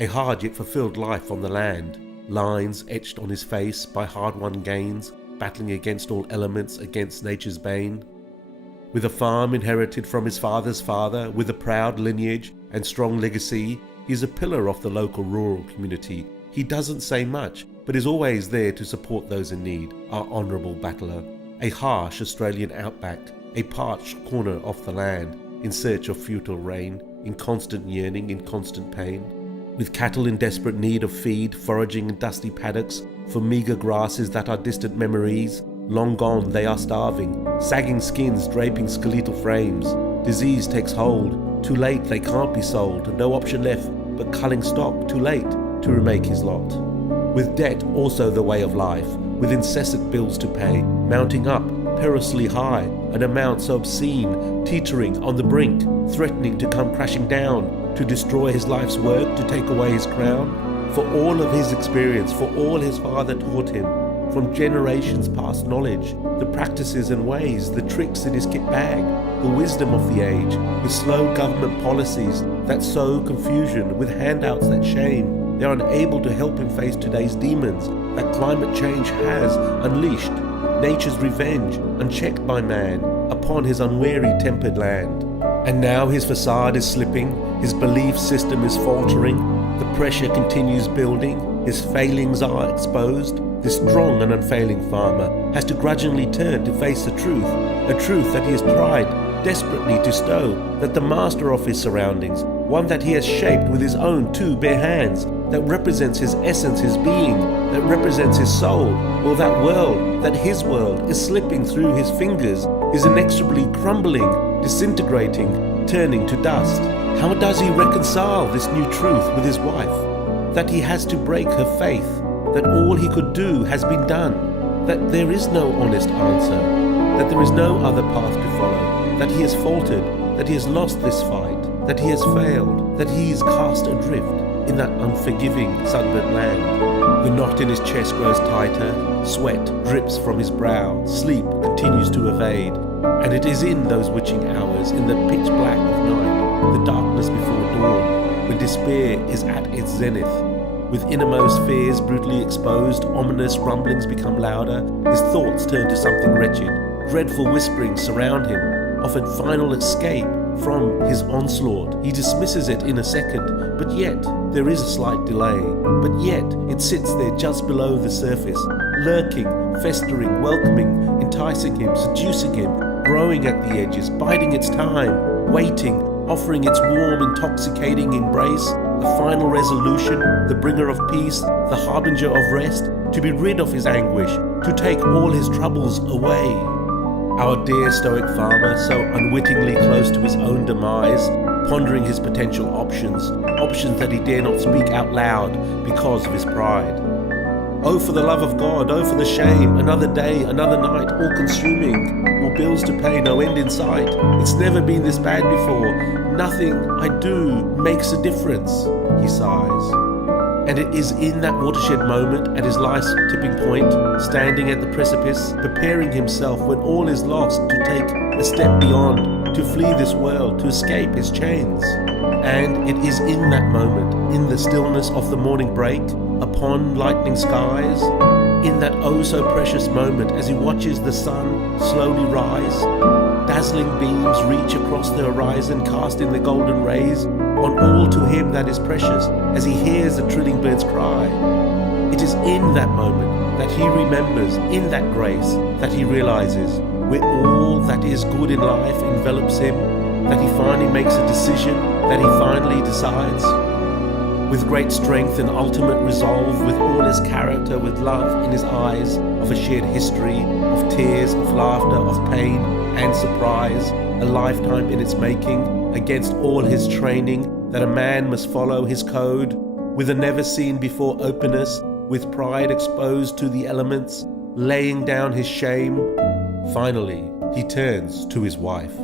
A hard yet fulfilled life on the land, lines etched on his face by hard-won gains, battling against all elements, against nature's bane. With a farm inherited from his father's father, with a proud lineage and strong legacy, he's a pillar of the local rural community. He doesn't say much, but is always there to support those in need, our honourable battler. A harsh Australian outback, a parched corner of the land, in search of futile rain, in constant yearning, in constant pain. With cattle in desperate need of feed, foraging in dusty paddocks for meagre grasses that are distant memories. Long gone they are starving, sagging skins draping skeletal frames. Disease takes hold, too late they can't be sold, no option left but culling stock, too late to remake his lot. With debt also the way of life, with incessant bills to pay, mounting up perilously high, an amount so obscene, teetering on the brink, threatening to come crashing down, to destroy his life's work, to take away his crown. For all of his experience, for all his father taught him, from generations past knowledge, the practices and ways, the tricks in his kit bag, the wisdom of the age, with slow government policies that sow confusion, with handouts that shame, they are unable to help him face today's demons that climate change has unleashed, nature's revenge, unchecked by man, upon his unwary tempered land. And now his facade is slipping, his belief system is faltering, the pressure continues building, his failings are exposed. This strong and unfailing farmer has to grudgingly turn to face the truth, a truth that he has tried desperately to stow, that the master of his surroundings, one that he has shaped with his own two bare hands, that represents his essence, his being, that represents his soul, well, that world, that his world is slipping through his fingers, is inexorably crumbling, disintegrating, turning to dust. How does he reconcile this new truth with his wife? That he has to break her faith, that all he could do has been done, that there is no honest answer, that there is no other path to follow, that he has faltered, that he has lost this fight, that he has failed, that he is cast adrift in that unforgiving, sunburnt land. The knot in his chest grows tighter, sweat drips from his brow, sleep continues to evade, and it is in those witching hours, in the pitch black of night, the darkness before dawn, when despair is at its zenith. With innermost fears brutally exposed, ominous rumblings become louder, his thoughts turn to something wretched, dreadful whisperings surround him, often final escape from his onslaught. He dismisses it in a second, but yet there is a slight delay, but yet it sits there just below the surface, lurking, festering, welcoming, enticing him, seducing him, growing at the edges, biding its time, waiting, offering its warm, intoxicating embrace, the final resolution, the bringer of peace, the harbinger of rest, to be rid of his anguish, to take all his troubles away. Our dear stoic farmer, so unwittingly close to his own demise, pondering his potential options that he dare not speak out loud because of his pride. Oh, for the love of God, oh, for the shame, another day, another night, all consuming, more bills to pay, no end in sight. It's never been this bad before. Nothing I do makes a difference, he sighs. And it is in that watershed moment, at his life's tipping point, standing at the precipice, preparing himself when all is lost to take a step beyond, to flee this world, to escape his chains. And it is in that moment, in the stillness of the morning break, upon lightning skies, in that oh so precious moment as he watches the sun slowly rise, dazzling beams reach across the horizon, casting their golden rays on all to him that is precious, as he hears the trilling birds cry. It is in that moment that he remembers, in that grace, that he realizes, where all that is good in life envelops him, that he finally makes a decision, that he finally decides. With great strength and ultimate resolve, with all his character, with love in his eyes, of a shared history, of tears, of laughter, of pain and surprise, a lifetime in its making, against all his training, that a man must follow his code, with a never-seen-before openness, with pride exposed to the elements, laying down his shame. Finally, he turns to his wife.